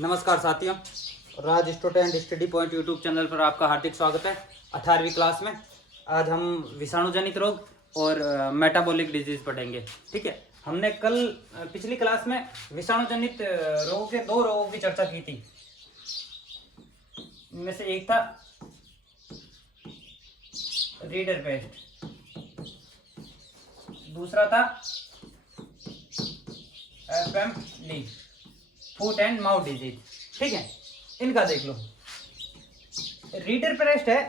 नमस्कार साथियों, Raj student study point YouTube channel पर आपका हार्दिक स्वागत है। 18वीं क्लास में आज हम विषाणु जनित रोग और मेटाबॉलिक डिजीज पढ़ेंगे। ठीक है, हमने कल पिछली क्लास में विषाणु जनित रोगों के दो रोगों की चर्चा की थी। इनमें से एक था रीडर पेस्ट, दूसरा था FMD, foot and mouth disease. ठीक है, इनका देख लो। रीडर पेस्ट है,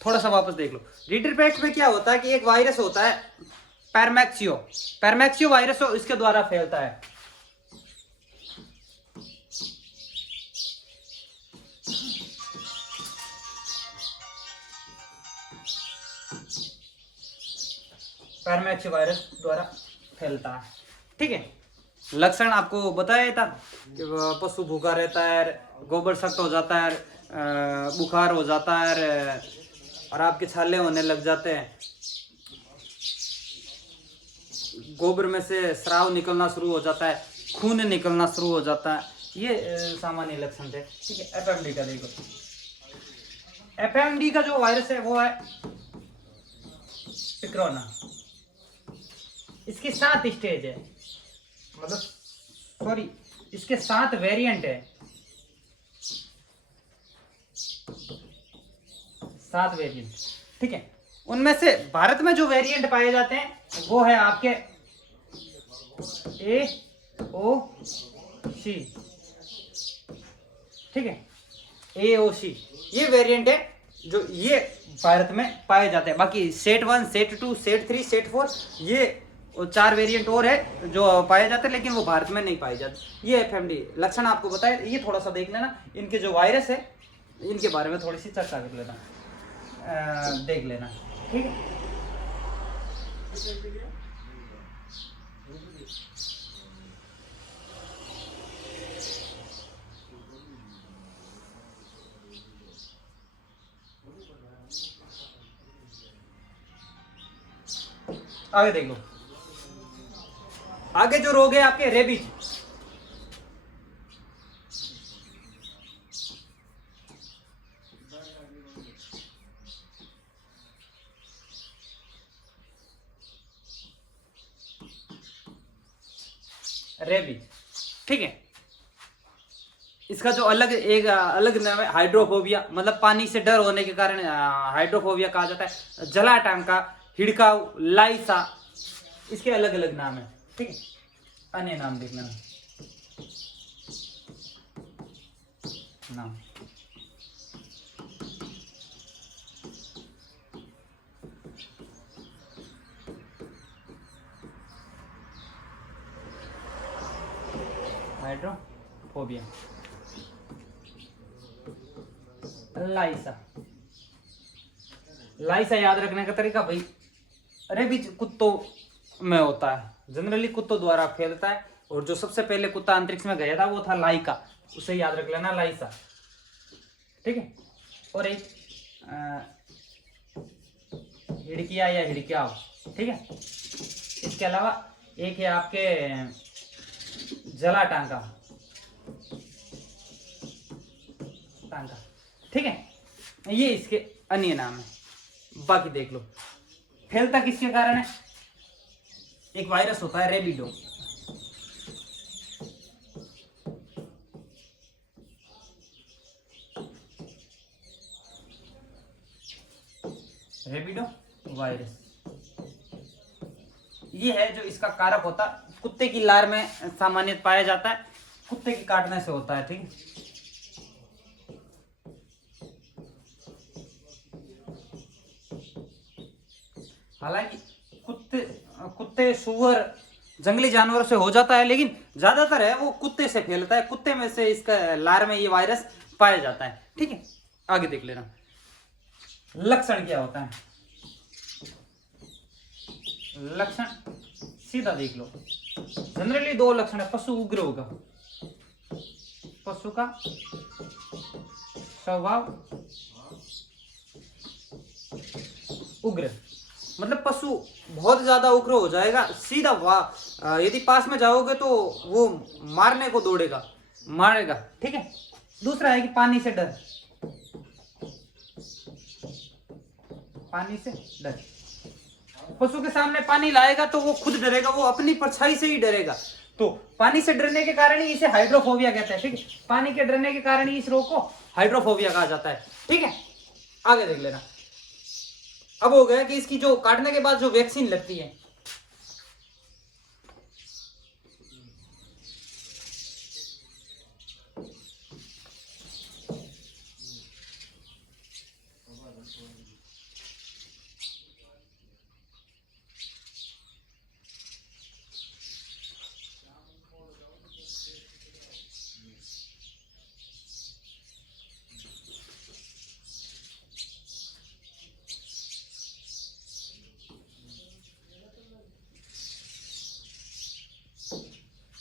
थोड़ा सा वापस देख लो। रीडर पेस्ट में क्या होता है कि एक वायरस होता है पैरमैक्सियो वायरस हो, इसके द्वारा फैलता है। पैरमैक्सियो वायरस द्वारा फैलता है। ठीक है, लक्षण आपको बताया था कि पशु भूखा रहता है, गोबर सख्त हो जाता है, बुखार हो जाता है और आपके छाले होने लग जाते हैं, गोबर में से स्राव निकलना शुरू हो जाता है, खून निकलना शुरू हो जाता है। ये सामान्य लक्षण थे। ठीक है, एफएमडी का देखो। एफएमडी का जो वायरस है वो है पिक्रोना। इसके 7 स्टेज है, मतलब सॉरी, इसके 7 वेरिएंट है। 7 वेरिएंट। ठीक है, उनमें से भारत में जो वेरिएंट पाए जाते हैं वो है आपके AOC। ठीक है, AOC ये वेरिएंट है जो ये भारत में पाए जाते हैं। बाकी सेट 1, सेट 2, सेट 3, सेट 4 ये 4 वेरिएंट और है जो पाए जाते हैं, लेकिन वो भारत में नहीं पाए जाते। ये एफएमडी लक्षण आपको बताए, ये थोड़ा सा देख लेना। इनके जो वायरस है इनके बारे में थोड़ी सी चर्चा कर लेना, देख लेना। ठीक है, आगे देख लो। आगे जो रोग है आपके रेबीज। रेबीज, ठीक है, इसका जो एक अलग नाम है हाइड्रोफोबिया, मतलब पानी से डर होने के कारण हाइड्रोफोबिया कहा जाता है। जला टांका, हिड़काव, लाइसा, इसके अलग अलग नाम है। ठीक है, अन्य नाम देख लेना। नाम हाइड्रोफोबिया, लाइसा। लाइसा याद रखने का तरीका भाई, रेबीज कुत्तों में होता है, जनरली कुत्तों द्वारा फैलता है। और जो सबसे पहले कुत्ता अंतरिक्ष में गया था वो था लाइका, उसे याद रख लेना, लाइसा। ठीक है, और एक हिड़किया या हिड़कियाव। ठीक है, इसके अलावा एक है आपके जला टांका। ठीक है, ये इसके अन्य नाम है। बाकी देख लो, फैलता किसके कारण है? एक वायरस होता है रेबिडो। रेबिडो वायरस ये है जो इसका कारक होता है। कुत्ते की लार में सामान्यतः पाया जाता है, कुत्ते के काटने से होता है। ठीक है, हालांकि कुत्ते सुअर जंगली जानवरों से हो जाता है, लेकिन ज्यादातर है वो कुत्ते से फैलता है। कुत्ते में से इसका लार में ये वायरस पाया जाता है। ठीक है, आगे देख लेना। लक्षण क्या होता है? लक्षण सीधा देख लो। जनरली 2 लक्षण है। पशु उग्र होगा, पशु का स्वभाव उग्र, मतलब पशु बहुत ज्यादा उग्र हो जाएगा, सीधा यदि पास में जाओगे तो वो मारने को दौड़ेगा। मारेगा। ठीक है, दूसरा है कि पानी से डर, पानी से डर। पशु के सामने पानी लाएगा तो वो खुद डरेगा, वो अपनी परछाई से ही डरेगा। तो पानी से डरने के कारण ही इसे हाइड्रोफोबिया कहते हैं। ठीक है, पानी के डरने के कारण ही इस रोग को हाइड्रोफोबिया कहा जाता है। ठीक है, आगे देख लेना। अब हो गया कि इसकी जो काटने के बाद जो वैक्सीन लगती है,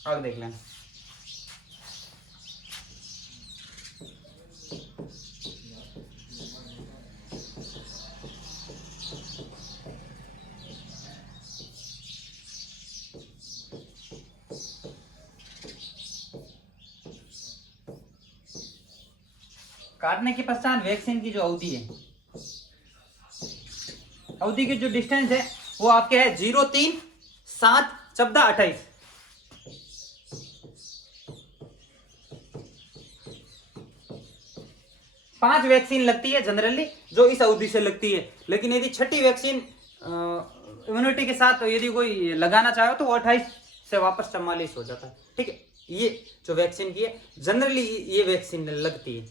आगे देख लेना। काटने के पश्चात वैक्सीन की जो अवधि है, अवधि की जो डिस्टेंस है वो आपके है 0, 3, 7, 14, 28। 5 वैक्सीन लगती है जनरली, जो इस अवधि से लगती है। लेकिन यदि छठी वैक्सीन इम्यूनिटी के साथ तो यदि कोई लगाना चाहे तो वो 28 से वापस 44 हो जाता है। ठीक है, ये जो वैक्सीन की है जनरली ये वैक्सीन लगती है।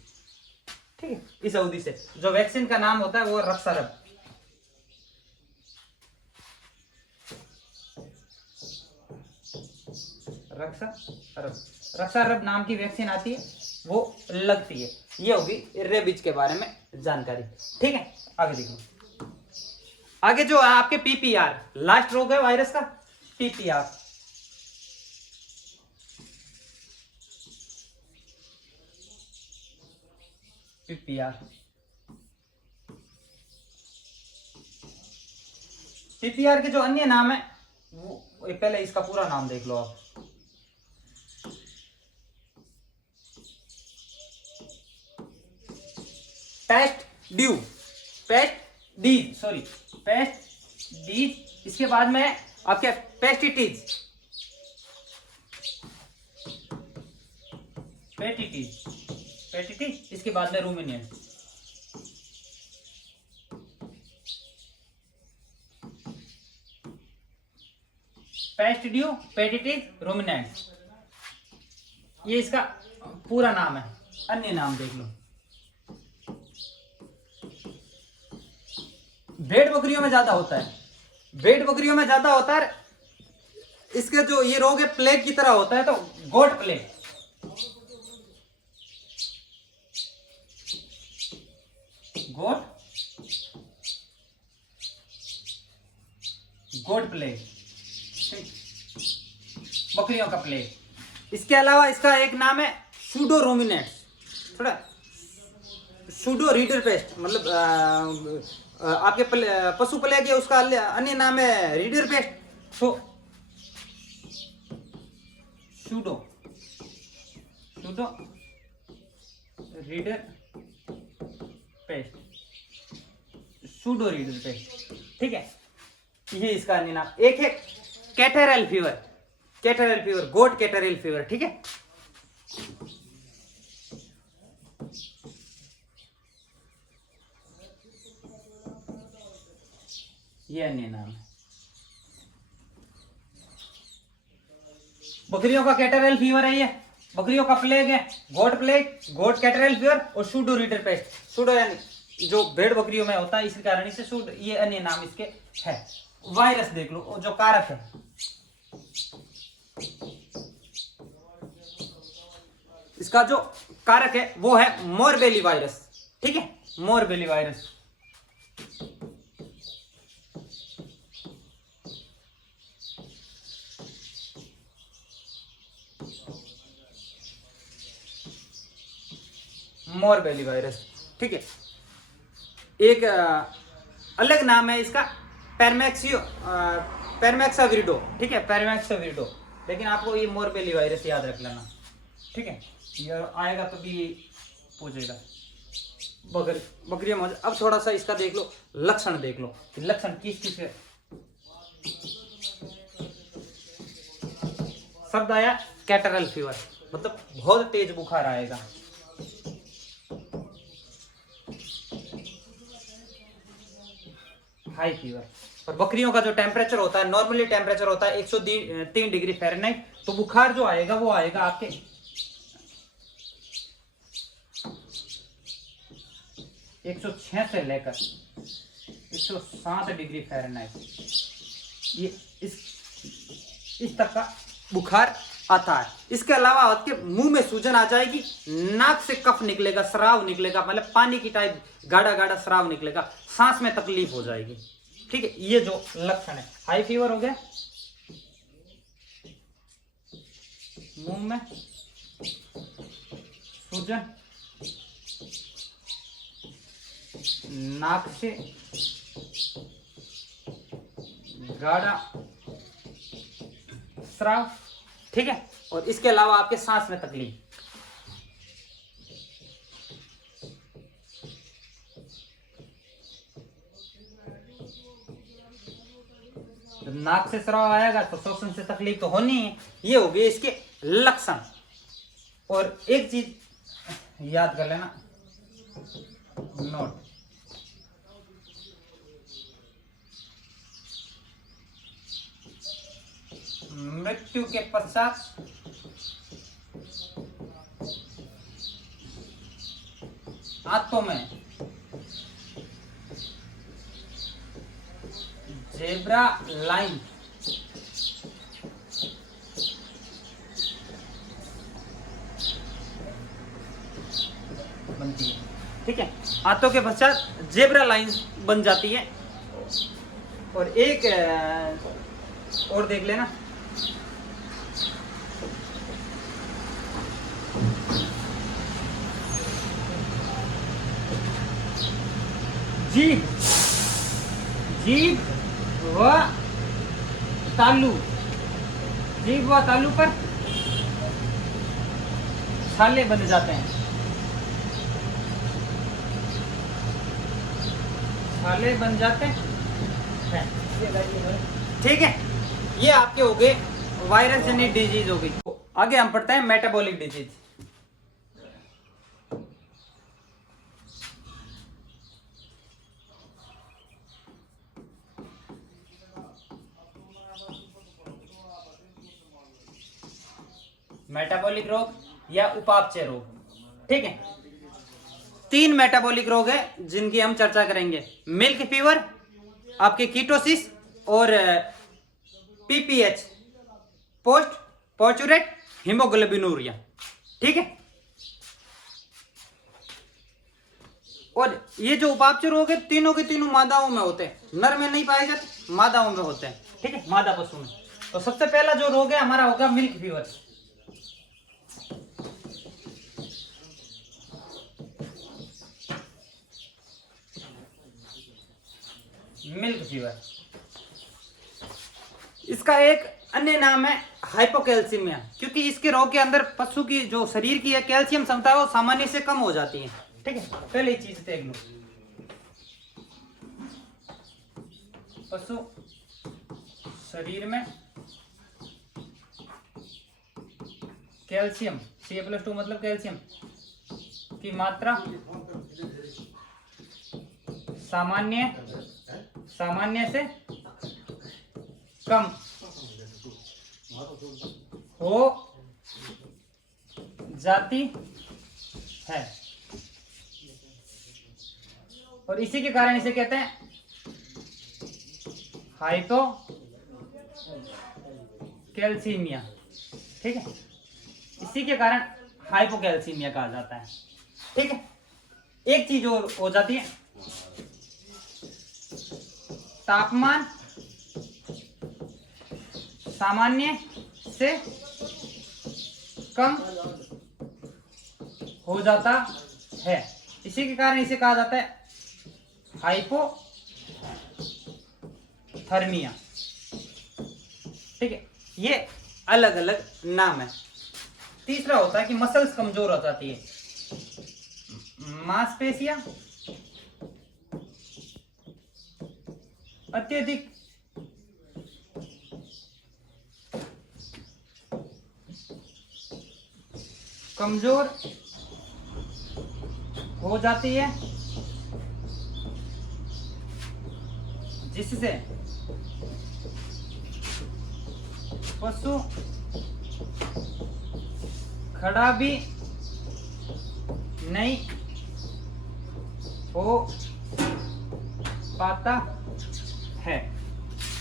ठीक है, इस अवधि से। जो वैक्सीन का नाम होता है वो रक्सारब। रक्सारब नाम की वैक्सीन आती है, वो लगती है। ये होगी रेबीज के बारे में जानकारी। ठीक है, आगे देखो। आगे जो आपके पीपीआर, लास्ट रोग है वायरस का पीपीआर। पीपीआर, पीपीआर के जो अन्य नाम है वो पहले इसका पूरा नाम देख लो आप। पेस्ट ड्यू, पेस्ट डीज, सॉरी पेस्ट डीज, इसके बाद में आपके पेस्टिटीज, पेस्टिटीज, पेस्टिटीज, इसके बाद में रूमिनेंट। पेस्ट ड्यू, पेस्टिटीज, रूमिनेंट, ये इसका पूरा नाम है। अन्य नाम देख लो। भेड़ बकरियों में ज्यादा होता है, भेड़ बकरियों में ज्यादा होता है। इसके जो ये रोग है प्लेग की तरह होता है, तो गोट प्लेग, गोट प्लेग, बकरियों का प्लेग। इसके अलावा इसका एक नाम है सूडो रोमिनेंट्स, थोड़ा सूडो रीडर पेस्ट, मतलब आपके पशु प्लेग है, उसका अन्य नाम है रीडर पेस्ट। तो pseudo reader paste, pseudo reader paste. ठीक है, ये इसका अन्य नाम। एक है कैटरल फीवर, कैटरल फीवर, गोट कैटरल फीवर। ठीक है, ये अन्य नाम है। बकरियों का कैटरल फीवर है, ये बकरियों का प्लेग है, गोट प्लेग, गोट कैटरल फीवर और सूडो रीडर पेस्ट। सूडो यानी जो भेड़ बकरियों में होता है, इसी कारण से सूडो, ये अन्य नाम इसके है। वायरस देख लो, जो कारक है, इसका जो कारक है वो है मोरबेली वायरस। ठीक है, मोरबेली वायरस। मोरबेली वायरस। ठीक है, एक अलग नाम है इसका पैरमैक्साविरिडो। ठीक है, पैरमैक्साविरिडो, लेकिन आपको ये मोरबेली वायरस याद रख लेना। ठीक है, ये आएगा तो भी पूछेगा बकरियों में। अब थोड़ा सा इसका देख लो, लक्षण देख लो, लक्षण किस किस के। शब्द आया कैटरल फीवर, मतलब बहुत तेज बुखार आएगा। High fever. और बकरियों का जो टेम्परेचर होता है, नॉर्मली टेम्परेचर होता है 103 डिग्री फ़ारेनहाइट। तो बुखार जो आएगा वो आएगा आपके 106 से लेकर 107 डिग्री फ़ारेनहाइट, ये इस तक का बुखार आता है। इसके अलावा आपके मुंह में सूजन आ जाएगी, नाक से कफ निकलेगा, श्राव निकलेगा, मतलब पानी की टाइप गाढ़ा गाढ़ा श्राव निकलेगा, सांस में तकलीफ हो जाएगी। ठीक है, ये जो लक्षण है। हाई फीवर हो गया, मुंह में सूजन, नाक से गाढ़ा स्राव, ठीक है, और इसके अलावा आपके सांस में तकलीफ। नाक से स्राव आएगा तो श्वसन से तकलीफ तो होनी है। ये हो गए इसके लक्षण। और एक चीज याद कर लेना, नोट, मृत्यु के पश्चात आंतों में जेब्रा लाइन बनती है। ठीक है, आंतों के पश्चात जेब्रा लाइन बन जाती है। और एक और देख लेना, जीभ व तालू, जीभ व तालू पर छाले बन जाते हैं, छाले बन जाते हैं। ठीक है, ये आपके हो गए वायरस जनित डिजीज हो गई। आगे हम पढ़ते हैं मेटाबॉलिक डिजीज। मेटाबॉलिक रोग या उपापचय रोग। ठीक है, 3 मेटाबॉलिक रोग है जिनकी हम चर्चा करेंगे। मिल्क फीवर, आपके कीटोसिस, और पीपीएच, पोस्ट पोर्चुरेट हीमोग्लोबिनूरिया। ठीक है, और ये जो उपापचय रोग है तीनों के तीनों मादाओं में होते हैं, नर में नहीं पाए जाते, मादाओं में होते हैं। ठीक है, मादा पशु में। तो सबसे पहला जो रोग है हमारा होगा मिल्क फीवर। मिल्क फीवर, इसका एक अन्य नाम है हाइपोकैल्सीमिया, क्योंकि इसके रोग के अंदर पशु की जो शरीर की है कैल्शियम क्षमता है वो सामान्य से कम हो जाती है। ठीक है, पहले चीज देख लो, पशु शरीर में कैल्शियम Ca+2 मतलब कैल्शियम की मात्रा सामान्य से कम हो जाती है, और इसी के कारण इसे कहते हैं हाइपोकैल्सीमिया। ठीक है, इसी के कारण हाइपोकैल्सीमिया कहा जाता है। ठीक है, एक चीज और हो जाती है, तापमान सामान्य से कम हो जाता है, इसी के कारण इसे कहा जाता है हाइपोथर्मिया। ठीक है, ये अलग अलग नाम है। तीसरा होता है कि मसल्स कमजोर हो जाती है, मांसपेशियां अत्यधिक कमजोर हो जाती है, जिससे पशु खड़ा भी नहीं हो पाता है।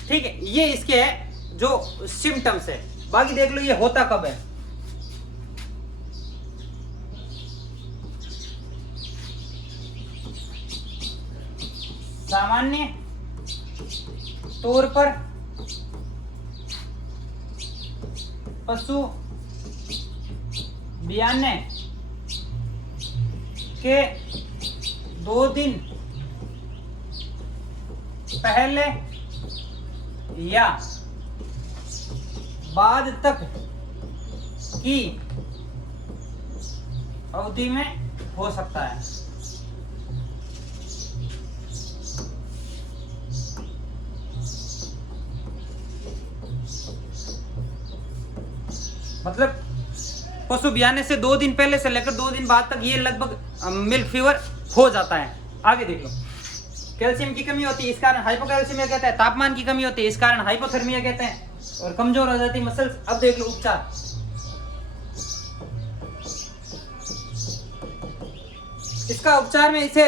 ठीक है, ये इसके है जो सिम्टम्स है। बाकी देख लो ये होता कब है। सामान्य तौर पर पशु ब्याने के 2 दिन पहले या बाद तक की अवधि में हो सकता है। मतलब पशु ब्याने से 2 दिन पहले से लेकर 2 दिन बाद तक ये लगभग मिल्क फीवर हो जाता है। आगे देख लो, कैल्शियम की कमी होती है, इस कारण हाइपोकैल्सीमिया कहते हैं। तापमान की कमी होती है, इस कारण हाइपोथर्मिया कहते हैं। और कमजोर हो जाती है मसल्स। अब देख लो उपचार। इसका उपचार में इसे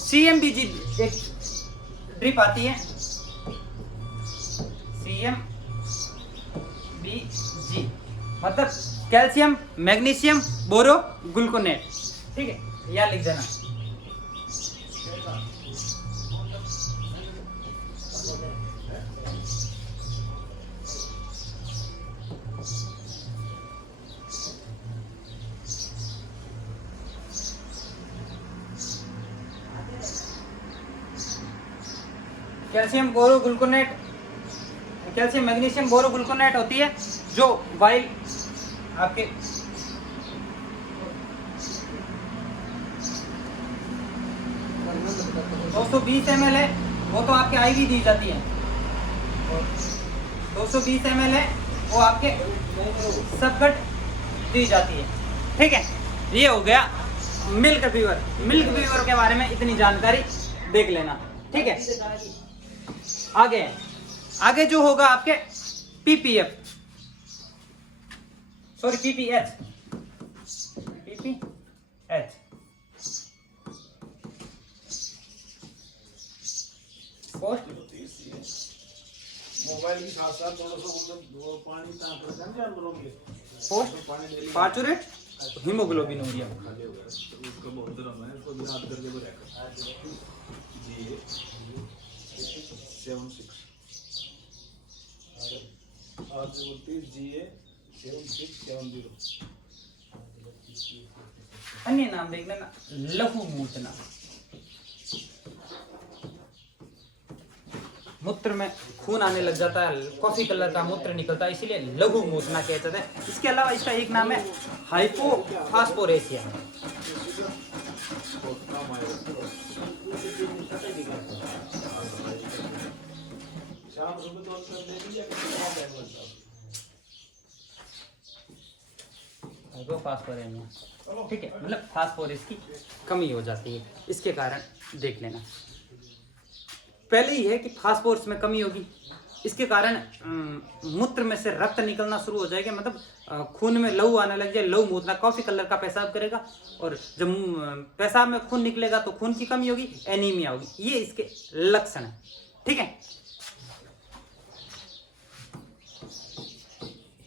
CMBG एक ड्रिप आती है, CMBG मतलब कैल्शियम मैग्नीशियम बोरो ग्लूकोनेट। ठीक है, यह लिख देना। कैल्शियम बोरो ग्लूकोनेट, कैल्शियम मैग्नीशियम बोरो ग्लूकोनेट होती है जो वाइल आपके 220 ml है, वो तो आपके IV दी जाती है। 220 ml है, वो आपके सबकट दी जाती है। ठीक है, ये हो गया मिल्क फीवर। मिल्क फीवर के बारे में इतनी जानकारी देख लेना। ठीक है, आगे जो होगा आपके PPF, sorry PPH, post mobile के साथ साथ थोड़ा सा मतलब पानी जानवरों के पोस्ट पार्चुरेट हीमोग्लोबिन यूरिया। उसका बहुत दर्द है, इसको याद करके तो रखा GA 76 आज बोलती GA 7670। अन्य नाम देख लेना, लघु मूतना। मूत्र में खून आने लग जाता है, कॉफी कलर का मूत्र निकलता है, इसीलिए लघु मूतना कहते हैं। इसके अलावा इसका एक नाम है हाइपोफास्फोरेसिया। हाइपोफास्फोरेमिया, ठीक है, मतलब फास्फोरस की कमी हो जाती है, इसके कारण देख लेना। पहले ही है कि फास्फोरस में कमी होगी, इसके कारण मूत्र में से रक्त निकलना शुरू हो जाएगा, मतलब खून में लहू आने लग जाए, लहू मूतना, कॉफी कलर का पेशाब करेगा, और जब पेशाब में खून निकलेगा तो खून की कमी होगी, एनीमिया होगी। ये इसके लक्षण है। ठीक है,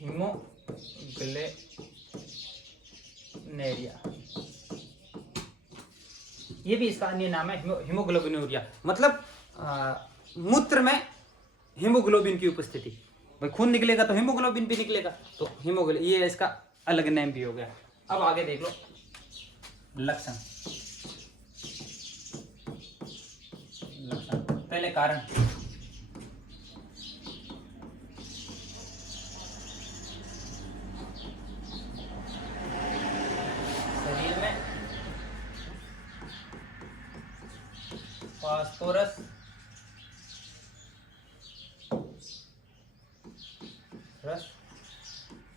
हीमोग्लोबिनुरिया, ये भी इसका अन्य नाम है हीमोग्लोबिनुरिया, मतलब मूत्र में हीमोग्लोबिन की उपस्थिति। भाई खून निकलेगा तो हीमोग्लोबिन भी निकलेगा, तो हीमोग्लोबिन, ये इसका अलग नेम भी हो गया। अब आगे देख लो लक्षण। पहले कारण, फास्फोरस रस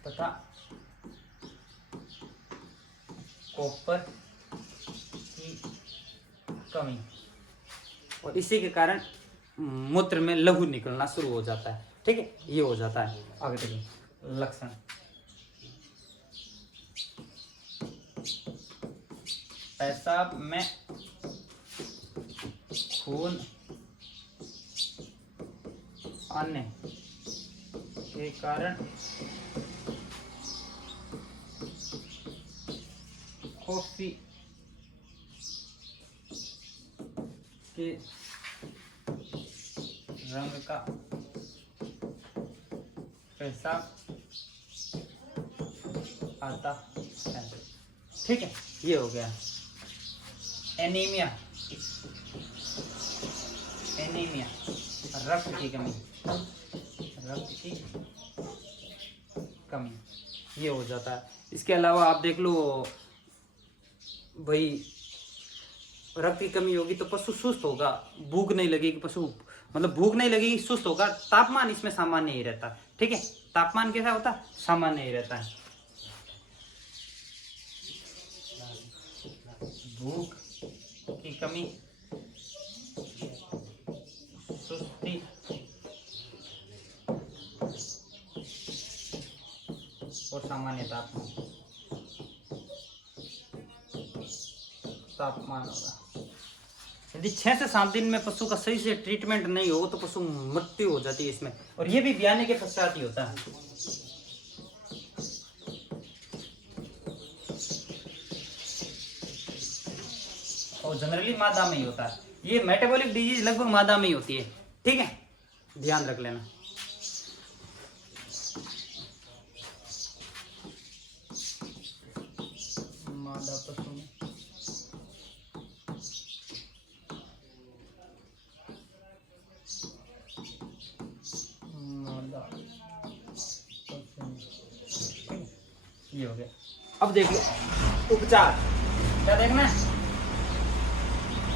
तथा कॉपर की कमी, और इसी के कारण मूत्र में लहू निकलना शुरू हो जाता है। ठीक है, ये हो जाता है। आगे देखिए लक्षण। पेशाब में खून आने के कारण कॉफी के रंग का पेशाब आता है। ठीक है, ये हो गया। एनीमिया, एनीमिया रक्त की कमी, रक्त की कमी, ये हो जाता है। इसके अलावा आप देख लो भाई, रक्त की कमी होगी तो पशु सुस्त होगा, भूख नहीं लगेगी, पशु मतलब भूख नहीं लगेगी, सुस्त होगा। तापमान इसमें सामान्य ही रहता है। ठीक है, तापमान कैसा होता है? सामान्य ही रहता है। भूख की कमी, सुस्ती और सामान्य तापमान होगा। यदि 6 से 7 दिन में पशु का सही से ट्रीटमेंट नहीं हो तो पशु मृत्यु हो जाती है इसमें, और ये भी ब्याने के पश्चात ही होता है। और जनरली मादा में ही होता है। ये मेटाबॉलिक डिजीज लगभग मादा में ही होती है। ठीक है, ध्यान रख लेना। मादा पशु में ये हो गया। अब देख लो उपचार, क्या देखना है?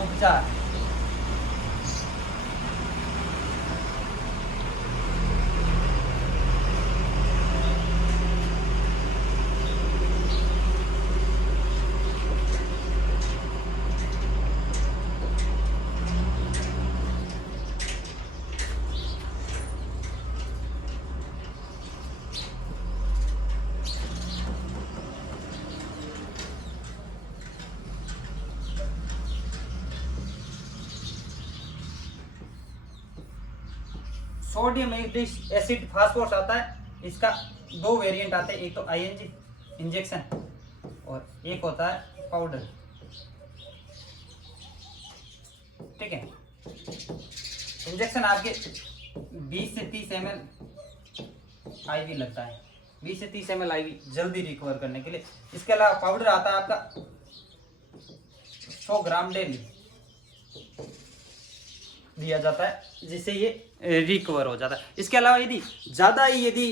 उपचार। सोडियम एसिड फास्फोरस आता है। इसका 2 वेरिएंट आते हैं, एक तो आईएनजी इंजेक्शन और एक होता है पाउडर। ठीक है, इंजेक्शन आपके 20 से 30 ml आईवी लगता है, 20 से 30 ml आईवी जल्दी रिकवर करने के लिए। इसके अलावा पाउडर आता है आपका 100 ग्राम डेली दिया जाता है, जिससे ये रिकवर हो जाता है। इसके अलावा यदि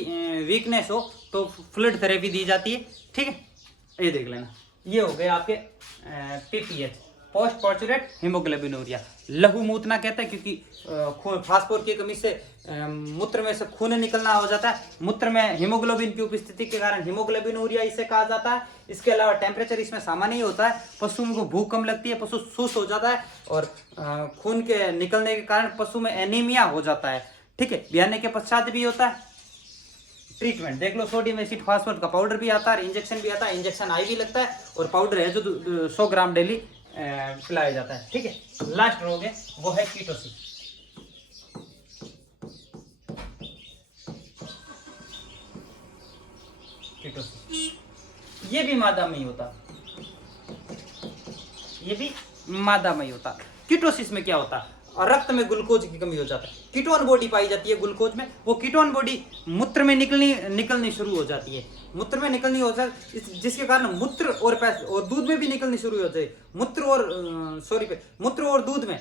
वीकनेस हो तो फ्लूइड थेरेपी दी जाती है। ठीक है, ये देख लेना। ये हो गए आपके पीपीएच, पोस्ट पर्चुरेट हीमोग्लोबिनूरिया। लहू मूतना कहते हैं क्योंकि फास्फोर की कमी से मूत्र में से खून निकलना हो जाता है। मूत्र में हीमोग्लोबिन की उपस्थिति के कारण हीमोग्लोबिनूरिया इसे कहा जाता है। इसके अलावा टेम्परेचर इसमें सामान्य ही होता है। पशुओं को भूख कम लगती है, पशु सुस्त हो जाता है और खून के निकलने के कारण पशु में एनीमिया हो जाता है। ठीक है, ब्याने के पश्चात भी होता है। ट्रीटमेंट देख लो, सोडियम एसिड फास्फोरेट का पाउडर भी आता है, इंजेक्शन भी आता है। इंजेक्शन आईवी लगता है और पाउडर है जो 100 ग्राम डेली पिलाया जाता है। ठीक है, लास्ट रोग है वो है कीटोसिस। कीटोसिस ये भी मादा में ही होता, ये भी मादा में ही होता। कीटोसिस में क्या होता है? और रक्त में ग्लूकोज की कमी हो जाता है। कीटोन बॉडी पाई जाती है ग्लूकोज में, वो कीटोन बॉडी मूत्र में निकलनी शुरू हो जाती है। मूत्र में निकलनी हो जाती है, जिसके कारण मूत्र और दूध में भी निकलनी शुरू हो जाती है। मूत्र और दूध में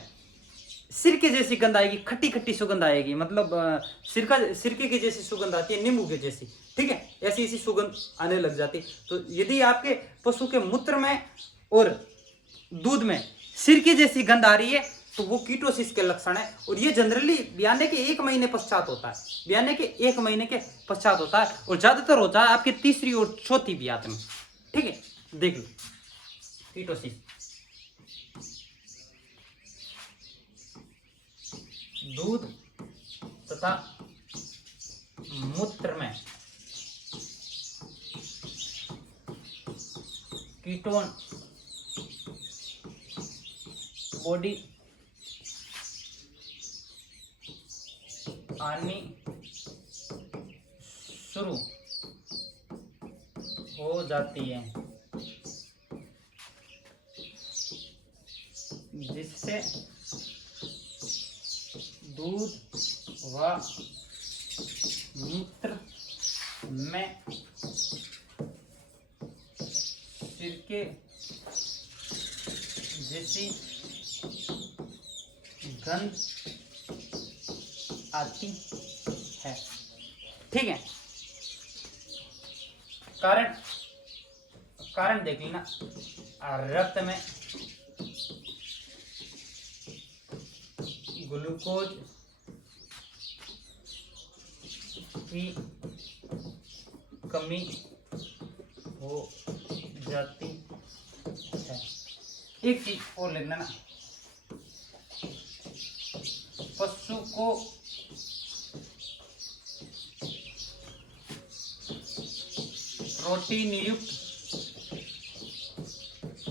सिरके जैसी गंध आएगी, खट्टी खट्टी सुगंध आएगी। मतलब सिरके की जैसी सुगंध आती है, नींबू के जैसी। ठीक है, ऐसी ऐसी सुगंध आने लग जाती। तो यदि आपके पशु के मूत्र में और दूध में सिरके जैसी गंध आ रही है, तो वो कीटोसिस के लक्षण है। और ये जनरली ब्याने के 1 महीने पश्चात होता है, ब्याने के 1 महीने के पश्चात होता है, और ज्यादातर होता है आपके तीसरी और चौथी ब्यात में। ठीक है, देख लो कीटोसिस। दूध तथा मूत्र में कीटोन बॉडी आनी शुरू हो जाती है, जिससे दूध व मूत्र में सिरके जैसी गंध आती है। ठीक है, कारण देख लेना, रक्त में ग्लूकोज की कमी हो जाती है। एक चीज और लिख लेना, पशु को प्रोटीन युक्त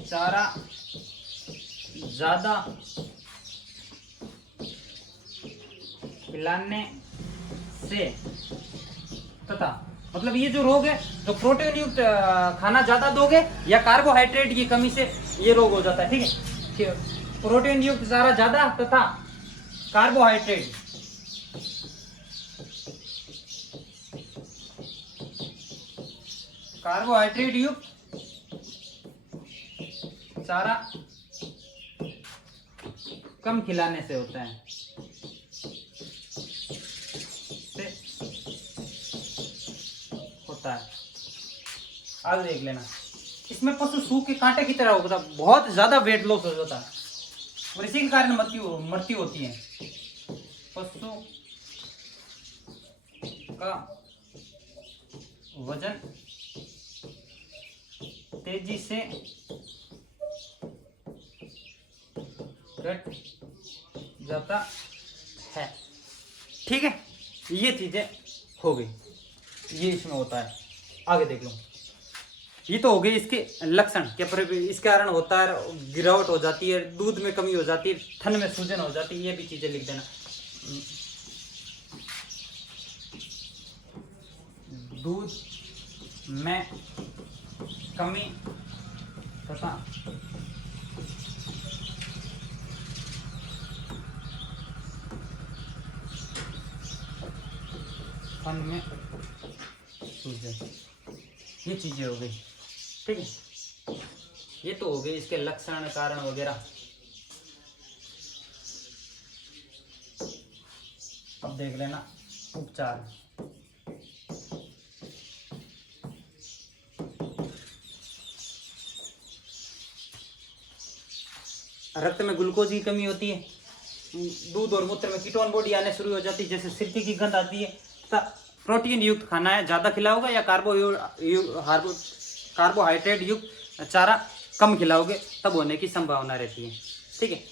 चारा ज्यादा खिलाने से तथा, मतलब ये जो रोग है, जो प्रोटीन युक्त खाना ज्यादा दोगे या कार्बोहाइड्रेट की कमी से ये रोग हो जाता है। ठीक है, प्रोटीन युक्त चारा ज्यादा तथा कार्बोहाइड्रेट युक्त चारा कम खिलाने से होता है, आगे देख लेना। इसमें पशु सूख के कांटे की तरह होता है, बहुत ज्यादा वेट लॉस हो जाता है और इसी के कारण मृत्यु होती है। पशु का वजन तेजी से घट जाता है। ठीक है, ये चीजें हो गई, ये इसमें होता है। आगे देख लो, ये तो हो गई इसके लक्षण, क्या इसके कारण होता है, गिरावट हो जाती है, दूध में कमी हो जाती है, थन में सूजन हो जाती है, ये भी चीजें लिख देना। दूध में कमी तथा थन में सूजन, ये चीजें हो गई। ठीक है, ये तो हो गई इसके लक्षण, कारण वगैरह। अब देख लेना उपचार। रक्त में ग्लूकोज की कमी होती है, दूध और मूत्र में कीटोन बॉडी आने शुरू हो जाती है, जैसे सिरके की गंध आती है। प्रोटीन युक्त खाना है ज्यादा खिलाओगे या कार्बोहाइड्रेट युक्त चारा कम खिलाओगे तब होने की संभावना रहती है। ठीक है,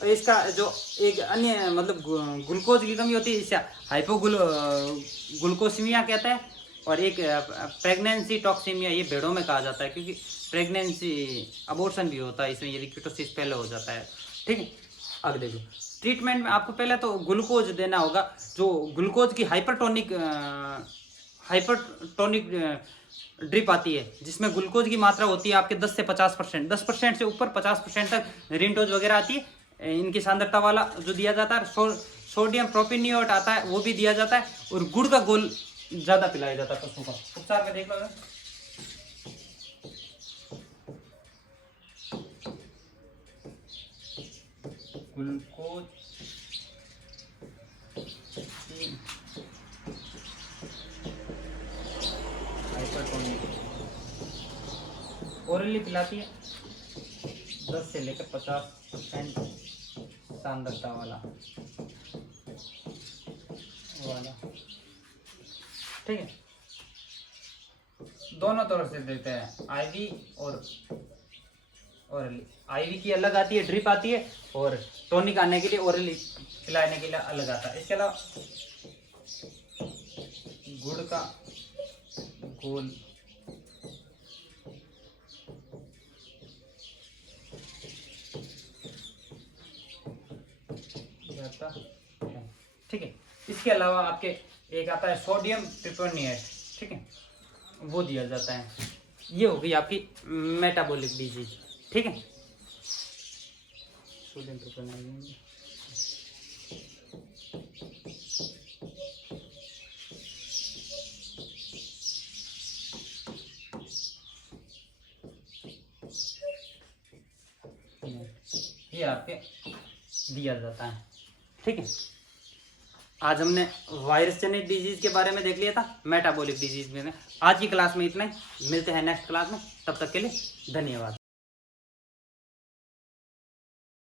और इसका जो एक अन्य मतलब ग्लूकोज की कमी होती है, इसे हाइपोग्लूकोसीमिया कहता है, और एक प्रेगनेंसी टॉक्सीमिया, ये भेड़ों में कहा जाता है, क्योंकि प्रेगनेंसी अबॉर्शन भी होता है इसमें यदि कीटोसिस पहले हो जाता है। ठीक है, आगे देखो ट्रीटमेंट में आपको पहले तो ग्लूकोज देना होगा, जो ग्लूकोज की हाइपरटोनिक ड्रिप आती है, जिसमें ग्लूकोज की मात्रा होती है आपके 10 से 50%, 10% से ऊपर 50% तक रिंटोज वगैरह आती है। इनकी सांद्रता वाला जो दिया जाता है, सोडियम प्रोपिनियोट आता है, वो भी दिया जाता है, और गुड़ का घोल ज्यादा पिलाया जाता है पशु को। उपचार में देख लो, ग्लूकोज ओरली पिलाती है 10 से लेकर 50%। सांद्रता वाला ठीक है, दोनों तरफ से देते हैं, आईवी और आईवी की अलग आती है, ड्रिप आती है, और टॉनिक आने के लिए ओरली खिलाने के लिए अलग आता है। इसके अलावा गुड़ का घोल जाता है, ठीक है। इसके अलावा आपके एक आता है सोडियम पिपर्निएट, ठीक है, वो दिया जाता है। ये हो गई आपकी मेटाबॉलिक डिजीज, ठीक है। सोडियम पिपर्निएट ये आपके दिया जाता है, ठीक है। आज हमने वायरस जनित डिजीज के बारे में देख लिया था, मेटाबॉलिक डिजीज में। आज की क्लास में इतना ही, मिलते हैं नेक्स्ट क्लास में, तब तक के लिए धन्यवाद।